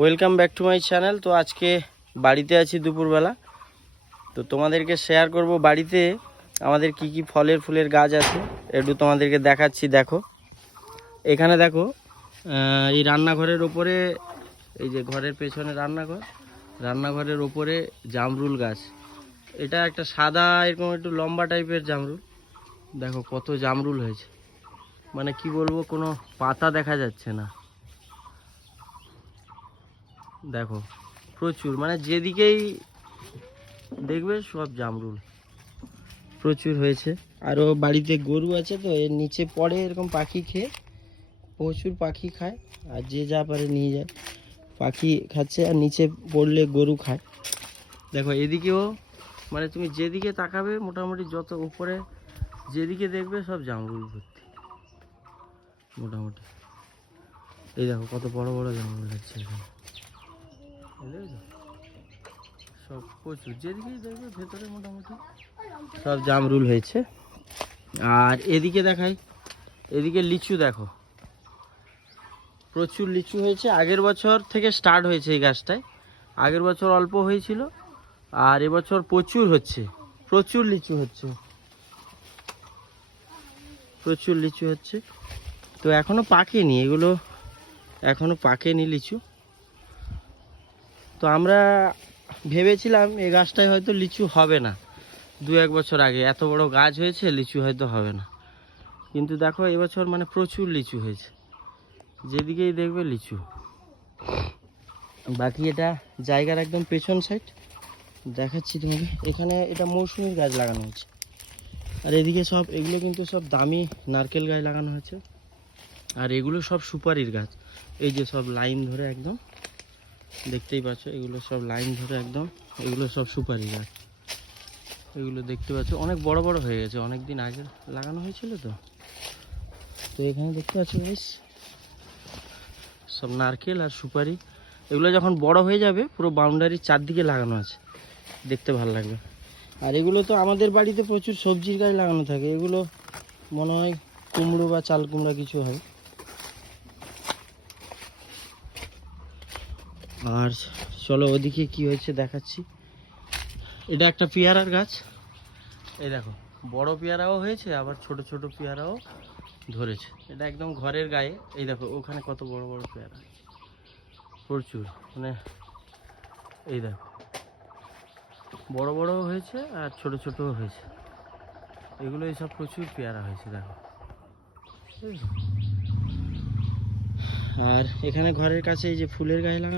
Welcome back to my channel. তো আজকে বাড়িতে আছি দুপুরবেলা, তো তোমাদেরকে শেয়ার করব বাড়িতে আমাদের কি কি ফলের ফুলের গাছ আছে একটু তোমাদেরকে দেখাচ্ছি। দেখো এখানে দেখো, এই রান্নাঘরের ওপরে, এই যে ঘরের পেছনে রান্নাঘরের ওপরে জামরুল গাছ। এটা একটা সাদা এরকম একটু লম্বা টাইপের জামরুল। দেখো কত জামরুল হয়েছে, মানে কি বলবো, কোনো পাতা দেখা যাচ্ছে না। দেখো প্রচুর, মানে যেদিকেই দেখবে সব জামরুল প্রচুর হয়েছে। আরও বাড়িতে গরু আছে, তো এর নিচে পড়ে এরকম পাখি খেয়ে, প্রচুর পাখি খায় আর যে যা পারে নিয়ে যায়। পাখি খাচ্ছে আর নিচে পড়লে গরু খায়। দেখো এদিকেও, মানে তুমি যেদিকে তাকাবে মোটামুটি যত উপরে যেদিকে দেখবে সব জামরুল ভর্তি মোটামুটি। এই দেখো কত বড় বড় জামরুল হচ্ছে এখানে, সব প্রচুর যেদিকেই দেখবে ভেতরে মোটামুটি সব জামরুল হয়েছে। আর এদিকে দেখাই, এদিকে লিচু দেখো, প্রচুর লিচু হয়েছে। আগের বছর থেকে স্টার্ট হয়েছে এই গাছটায়, আগের বছর অল্প হয়েছিল আর এবছর প্রচুর হচ্ছে, প্রচুর লিচু হচ্ছে, প্রচুর লিচু হচ্ছে। তো এখনো পাকেনি এগুলো, এখনো পাকেনি লিচু। তো আমরা ভেবেছিলাম এই গাছটায় হয়তো লিচু হবে না, 2-1 বছর আগে এত বড় গাছ হয়েছে, লিচু হয়তো হবে না। কিন্তু দেখো এবছর মানে প্রচুর লিচু হয়েছে, যেদিকেই দেখবে লিচু। বাকি এটা জায়গার একদম পেছন সাইড দেখাচ্ছি তোমাকে। এখানে এটা মৌসুমীর গাছ লাগানো হয়েছে, আর এদিকে সব এগুলো কিন্তু সব দামি নারকেল গাছ লাগানো হয়েছে। আর এগুলো সব সুপারির গাছ, এই যে সব লাইন ধরে একদম দেখতেই পাচ্ছ, এগুলো সব লাইন ধরে একদম, এগুলো সব সুপারি গাছ। এগুলো দেখতে পাচ্ছ অনেক বড় বড় হয়ে গেছে, অনেক দিন আগে লাগানো হয়েছিল। তো তো এখানে দেখতে পাচ্ছ বেশ সব নারকেল আর সুপারি। এগুলো যখন বড় হয়ে যাবে পুরো বাউন্ডারির চারদিকে লাগানো আছে, দেখতে ভালো লাগবে। আর এগুলো তো আমাদের বাড়িতে প্রচুর সবজির গাছ লাগানো থাকে, এগুলো মনে হয় কুমড়ো বা চাল কুমড়া কিছু হয়। আর চলো ওদিকে কি হয়েছে দেখাচ্ছি। এটা একটা পেয়ারার গাছ, এই দেখো বড় পেয়ারাও হয়েছে, আবার ছোট ছোট পেয়ারাও ধরেছে। এটা একদম ঘরের গায়ে, এই দেখো ওখানে কত বড় বড় পেয়ারা, প্রচুর, মানে এই দেখো বড় বড় হয়েছে আর ছোট ছোটও হয়েছে। এগুলো এইসব প্রচুর পেয়ারা হয়েছে দেখো। আর এখানে ঘরের কাছে এই যে ফুলের গাছ লাগানো।